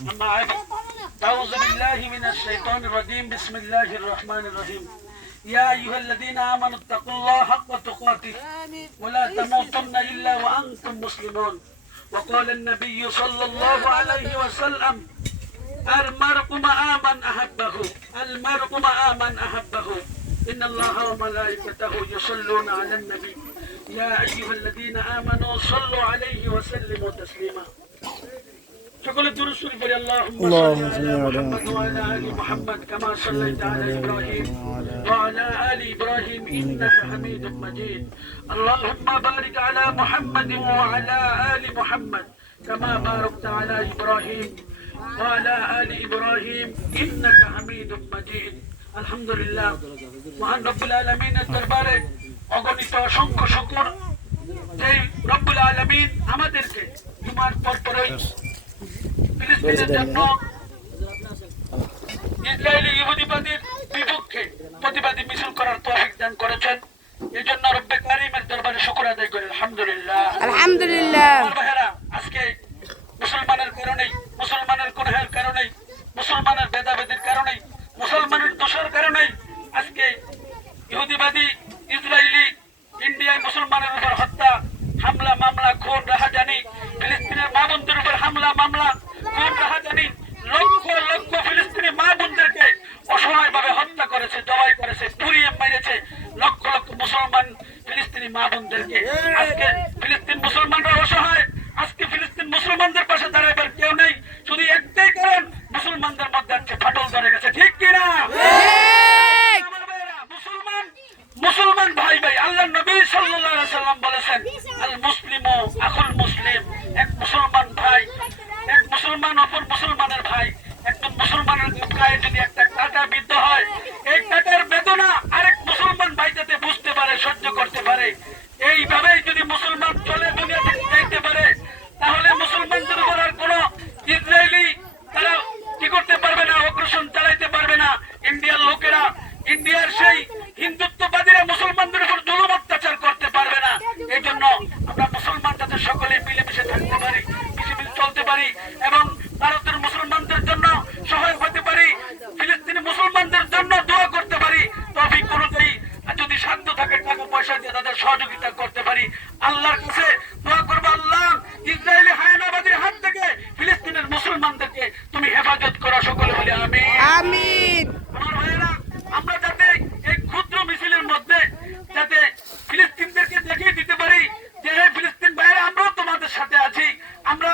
أعوذ بالله من الشيطان الرجيم بسم الله الرحمن الرحيم يا أيها الذين آمنوا اتقوا الله حق تقاته ولا تموتن إلا وأنتم مسلمون وقال النبي صلى الله عليه وسلم المرء مع من أحبه المرء مع من أحبه إن الله وملائكته يصلون على النبي يا أيها الذين آمنوا صلوا عليه وسلموا تسليما সকলে দুরূদ শরীফ পড়ি আল্লাহুম্মা সাল্লি আলা মুহাম্মাদ ওয়া আলা আলি মুহাম্মাদ কামা সাল্লাইতা আলা ইব্রাহিম ওয়া আলা আলি ইব্রাহিম ইন্নাকা হামিদুম মাজিদ আল্লাহুম্মা বারিক আলা মুহাম্মাদ ওয়া আলা আলি মুহাম্মাদ কামা বারাকতা আলা ইব্রাহিম ওয়া আলা আলি ইব্রাহিম ইন্নাকা হামিদুম মাজিদ আলহামদুলিল্লাহ মহান রব্বুল আলামিনের দরবারে অগণিত অসংখ্য শুকর যে রব্বুল আলামিন আমাদেরকে জুমার পরপরই ফিলিস্তিনের জন্য ইসরায়েলি ইহুদিবাদের বিপক্ষে প্রতিবাদী মিছিল করার তৌফিক দান করেছেন। এই জন্য রব্বে কারিমের দরবারে শুকর আদায় করি আলহামদুলিল্লাহ আলহামদুলিল্লাহ। আজকে মুসলমানের কারণেই, মুসলমানের গুনাহের কারণেই, মুসলমানের ভেদাভেদের কারণেই, মুসলমানের দোষের কারণেই আজকে ইহুদিবাদী ইসরায়েলি ইন্ডিয়ায় মুসলমানের উপর হত্যা, হামলা, মামলা, খুন, রাহাজানি, ফিলিস্তিনের মা বোনদের উপর হামলা, মামলা, খুন, রাহাজানি, লক্ষ লক্ষ ফিলিস্তিনি মা বোনদেরকে অসহায়ভাবে হত্যা করেছে, জবাই করেছে, পুড়িয়ে মেরেছে লক্ষ লক্ষ মুসলমান ফিলিস্তিনি মা বোনদেরকে। আজকে ফিলিস্তিন মুসলমানরা অসহায়। আজকে ফিলিস্তিন মুসলমানদের পাশে দাঁড়াইবার কেউ নেই। শুধু একটাই কারণ, মুসলমানদের মধ্যে আজকে ফাটল ধরে গেছে। ঠিক কিনা? মুসলমান ভাই ভাই, আল্লাহ নবী সাল্লাল্লাহু আলাইহি সাল্লাম বলেছেন আল মুসলিমু আখুল মুসলিম। এক মুসলমান ভাই, এক মুসলমান অপর মুসলমানের ভাই। একজন মুসলমানের গায়ে যদি একটা কাঁটা বিদ্ধ হয়, এই কাঁটার বেদনা আরেক মুসলমান ভাই যাতে বুঝতে পারে, সহ্য করতে পারে, এইভাবেই যদি মুসলমান চলে দুনিয়া থেকে যাইতে পারে, তাহলে মুসলমানদের উপর আর কোন ইসরায়েলি তারা কি করতে পারবে না, অগ্রসর চালাইতে পারবে না। ইন্ডিয়ার লোকেরা, ইন্ডিয়ার সেই হিন্দুত্ববাদীরা মুসলমানদের উপর জুলুম অত্যাচার করতে পারবে না। এই জন্য আমরা মুসলমান যাতে সকলে মিলেমিশে থাকতে পারি, মিলেমিশে চলতে পারি এবং ভারতের মুসলমানদের জন্য সহায় হতে পারি, ফিলিস্তিনি মুসলমানদের জন্য দোয়া করতে পারি। তৌফিক অনুযায়ী যদি সাধ্য থাকে টাকা পয়সা দিয়ে তাদের সহযোগিতা করতে পারি। আল্লাহর কাছে দোয়া করবো, আল্লাহ ইসরায়েলি হায়নাবাদীর হাত থেকে ফিলিস্তিনের মুসলমানদেরকে তুমি হেফাজত করো। সকলে বলি আমিন আমিন। আমার ভাইয়েরা, আমরা যাতে এই ক্ষুদ্র মিছিলের মধ্যে যাতে ফিলিস্তিনদেরকে দেখিয়ে দিতে পারি যে হে ফিলিস্তিন ভাইয়েরা, আমরাও তোমাদের সাথে আছি। আমরা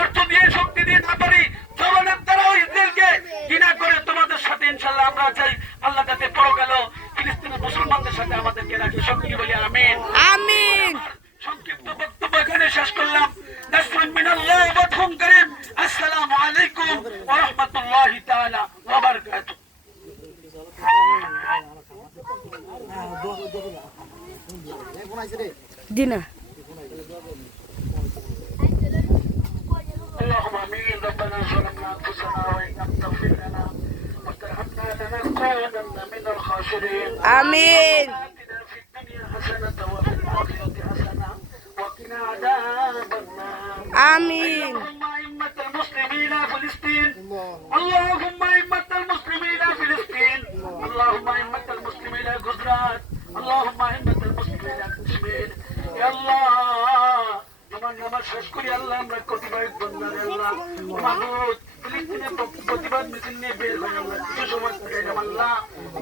অর্থ দিয়ে, শক্তি দিয়ে না পারি, জবানের দ্বারাও ইসরায়েলকে ঘৃণা করে তোমাদের সাথে ইনশাআল্লাহ আমরা চাই আল্লাহ যাতে পরকালেও ফিলিস্তিনের মুসলমানদের সাথে আমাদেরকে রাখে। সকলে বলি আমিন আমিন। সংক্ষিপ্ত বক্তব্য এখানে শেষ করলাম। নাসরুম মিনাল্লাহ ওয়া ফাতহুন কারীম। আসসালামু আলাইকুম ওয়া রাহমাতুল্লাহি তাআলা ওয়া বারাকাতুহু। দিনা اللهم امين. ربنا ظلمنا انفسنا وان لم تغفر لنا وترحمنا لنكونن من الخاسرين. امين. آتنا في الدنيا حسنة وفي الآخرة حسنة وقنا عذاب النار. امين. اللهم أئمة المسلمين فلسطين، اللهم أئمة المسلمين فلسطين، اللهم أئمة المسلمين গুজরাট, اللهم أئمة المسلمين কাশ্মীর। يا الله, তোমার নামাজ শেষ করি আল্লাহ আমরা কতিপয় বন্দারে আল্লাহ মাহমুদ ফিলিস্তিনের প্রতিবাদ মিছিল নিয়ে বের হয়ে আল্লাহ কিছু সময় কাটাইলাম আল্লাহ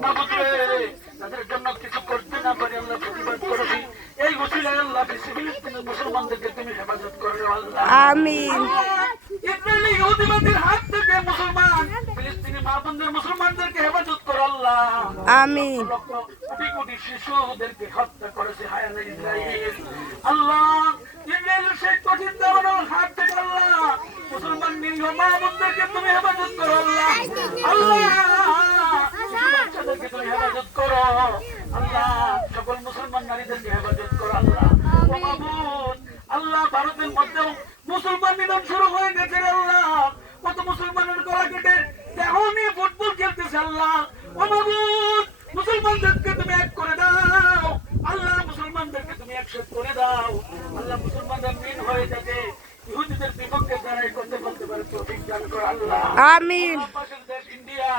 মাহমুদ রে, তাদের জন্য কিছু করতে না পারি আল্লাহ প্রতিবাদ করেছি। এই উসিলায় আল্লাহ ফিলিস্তিনের মুসলমানদেরকে তুমি হেফাজত করো আল্লাহ আমিন। ইসরায়েলি ইহুদিবাদের হাত থেকে মুসলমান ফিলিস্তিনি মা বোনদের মুসলমানদেরকে হেফাজত করো আল্লাহ আমিন। কোটি কোটি শিশুদেরকে হত্যা করেছে হায়ানা ইসরায়েল আল্লাহ। ইসরায়েলের সেই কঠিন দাবানোর হাত থেকে আল্লাহ মুসলমান নিরীহ মা বোনদেরকে তুমি হেফাজত করো আল্লাহ আল্লাহ। বাচ্চাদেরকে তুমি হেফাজত করো আল্লাহ। সকল মুসলমান নারীদেরকে হেফাজত করো আল্লাহ ও মাহবুব আল্লাহ। ভারতের মধ্যেও মুসলমান নিধন শুরু হয়ে গেছে আল্লাহ। কত মুসলমানের গলা কেটে দেহ নিয়ে ফুটবল খেলতেছে আল্লাহ ও মাহবুব। মুসলমানদেরকে তুমি এক করে দাও আল্লাহ, মুসলমানদেরকে তুমি একসাথে করে দাও আল্লাহ। মুসলমানরা মিল হয়ে যাবে, ইহুদিদের বিপক্ষে দাঁড়াই করতে বলতে করতে পারে তৌফিক দান করো আল্লাহ। আমিন। পাশের দেশ ইন্ডিয়া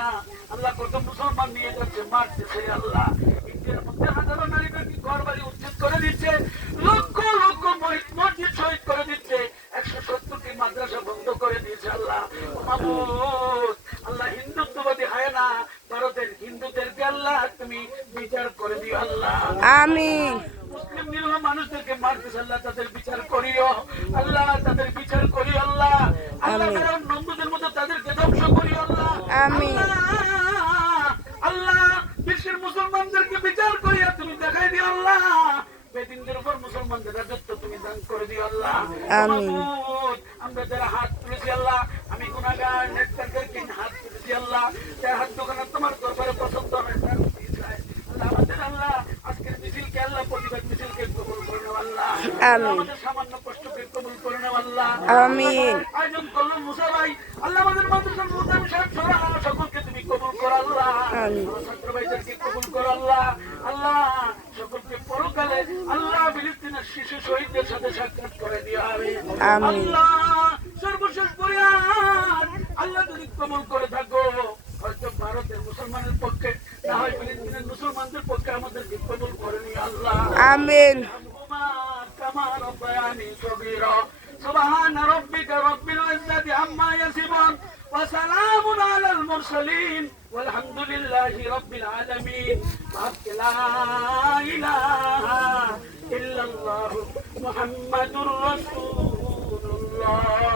আল্লাহ কত মুসলমান নিয়ে যাচ্ছে, মারতেছে আল্লাহ। ইন্ডিয়ার মধ্যে হাজারো নারীদেরকে ঘর বাড়ি উচ্ছেদ করে দিচ্ছে, লক্ষ লক্ষ মসজিদ শহীদ করে দিচ্ছে, 170টি মাদ্রাসা বন্ধ করে দিয়েছে আল্লাহ। মাবুদ আল্লাহ, হিন্দুত্ববাদী হয় না ভারতের হিন্দুদেরকে আল্লাহ তুমি বিচার করে দিও আল্লাহ। আমিন। মুসলিম নিরীহ মানুষদেরকে মারতেছে আল্লাহ, তাদের বিচার করিও আল্লাহ, তাদের বিচার করিও আল্লাহ। আল্লাহ ফেরাউন নমরুদের মতো তাদেরকে ধ্বংস করিও আল্লাহ। আমিন। আল্লাহ বিশ্বের মুসলমানদেরকে বিচার করিয়া তুমি দেখাই দিও আল্লাহ। বেদিনদের উপর মুসলমানদের রাজত্ব তুমি দান করে দিও আল্লাহ। আমিন। আমরা যারা হাত তুলেছি আল্লাহ, আমি গুনাহগার নেককারদেরকে হাত তুলেছি আল্লাহ, যারা হাত দোকানে তোমার দরবারে পছন্দ হয় আল্লাহ, আমাদের আল্লাহ আজকের মিছিলকে আল্লাহ প্রতিবাদ মিছিলকে কবুল করে নাও আল্লাহ। আমাদের সামান্য কষ্টকে কবুল করে নাও আল্লাহ। আমিন। আয়োজন করলাম মুসা ভাই আল্লাহ, আমাদের মাদ্রাসার মুদাম সাহেব সরা সকলকে তুমি কবুল করো আল্লাহ। ছাত্র ভাইদেরকে কবুল করো আল্লাহ। আল্লাহ সকলকে পরকালে আল্লাহ ফিলিস্তিনের শিশু শহীদদের সাথে সাক্ষাৎ করে দিও আল্লাহ। সর্বশেষ পরিহার আল্লাহ যদি কবুল করে থাকো, হয়তো ভারতের মুসলমানের পক্ষে না হয় ফিলিস্তিনের মুসলমানদের পক্ষে আমাদেরকে কবুল করে নিও আল্লাহ। আমিন। كما ربياني صغيرا سبحان ربك رب العزة عما يصفون وسلام على المرسلين والحمد لله رب العالمين. لا إله إلا الله محمد رسول الله.